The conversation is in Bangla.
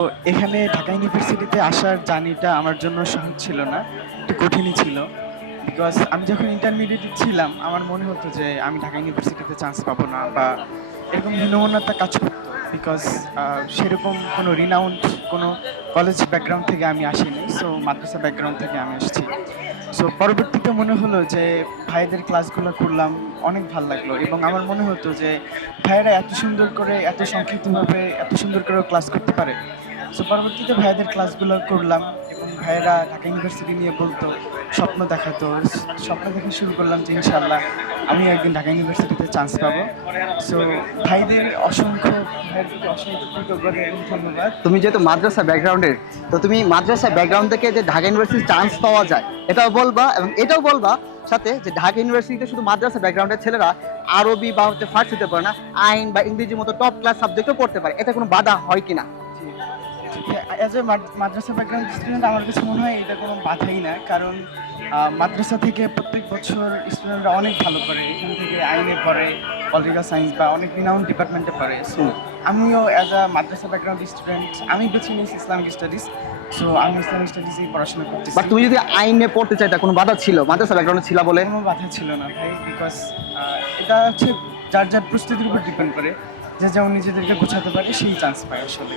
তো এখানে ঢাকা ইউনিভার্সিটিতে আসার জার্নিটা আমার জন্য সহজ ছিল না, একটু কঠিনই ছিল। বিকজ আমি যখন ইন্টারমিডিয়েটে ছিলাম আমার মনে হতো যে আমি ঢাকা ইউনিভার্সিটিতে চান্স পাবো না বা এরকম হীনমন্যতা কাজ করতো। বিকজ সেরকম কোনো রিনাউন্ড কোনো কলেজ ব্যাকগ্রাউন্ড থেকে আমি আসিনি, সো মাদ্রাসা ব্যাকগ্রাউন্ড থেকে আমি এসেছি। সো পরবর্তীতে মনে হলো যে ভাইদের ক্লাসগুলো করলাম, অনেক ভাল লাগলো এবং আমার মনে হতো যে ভাইয়েরা এত সুন্দর করে এত সংক্ষিপ্তভাবে এত সুন্দর করে ক্লাস করতে পারে। সো পরবর্তীতে ভাইয়াদের ক্লাসগুলো করলাম এবং ভাইয়েরা ঢাকা ইউনিভার্সিটি নিয়ে বলতো, স্বপ্ন দেখাতো। স্বপ্ন দেখে শুরু করলাম যে ইনশাআল্লাহ আমি একদিন ঢাকা ইউনিভার্সিটিতে চান্স পাবো। সো ভাইদের ভাইয়ের প্রতি অসংখ্য কৃতজ্ঞ এবং ধন্যবাদ। তুমি যেহেতু মাদ্রাসা ব্যাকগ্রাউন্ডের, তো তুমি মাদ্রাসা ব্যাকগ্রাউন্ড থেকে যে ঢাকা ইউনিভার্সিটি চান্স পাওয়া যায় এটাও বলবা, এবং এটাও বলবা সাথে যে ঢাকা ইউনিভার্সিটিতে শুধু মাদ্রাসা ব্যাকগ্রাউন্ডের ছেলেরা আরবি বা ফার্সি হতে পারে না, আইন বা ইংরেজির মতো টপ ক্লাস সাবজেক্টও পড়তে পারে, এতে কোনো বাধা হয় কিনা? As a Madrasa background student আমার কাছে মনে হয় এটা কোনো বাধাই না, কারণ মাদ্রাসা থেকে প্রত্যেক বছর স্টুডেন্টরা অনেক ভালো করে, এখান থেকে আইনে পড়ে, পলিটিক্যাল সায়েন্স বা অনেক রিনাউন্ড ডিপার্টমেন্টে পড়ে। সো আমিও as a Madrasa background student আমি বেছে নিয়েছি ইসলামিক স্টাডিজ। সো আমি ইসলামিক স্টাডিজেই পড়াশোনা করতেছি। বাট তুমি যদি আইনে পড়তে চাইতা কোনো বাধা ছিল? মাদ্রাসা ব্যাকগ্রাউন্ডে ছিল বলে কোনো বাধা ছিল না ভাই, বিকজ এটা হচ্ছে যার যার প্রস্তুতির উপর ডিপেন্ড করে, যে যেমন নিজেদেরকে গোছাতে পারে সেই চান্স পায় আসলে।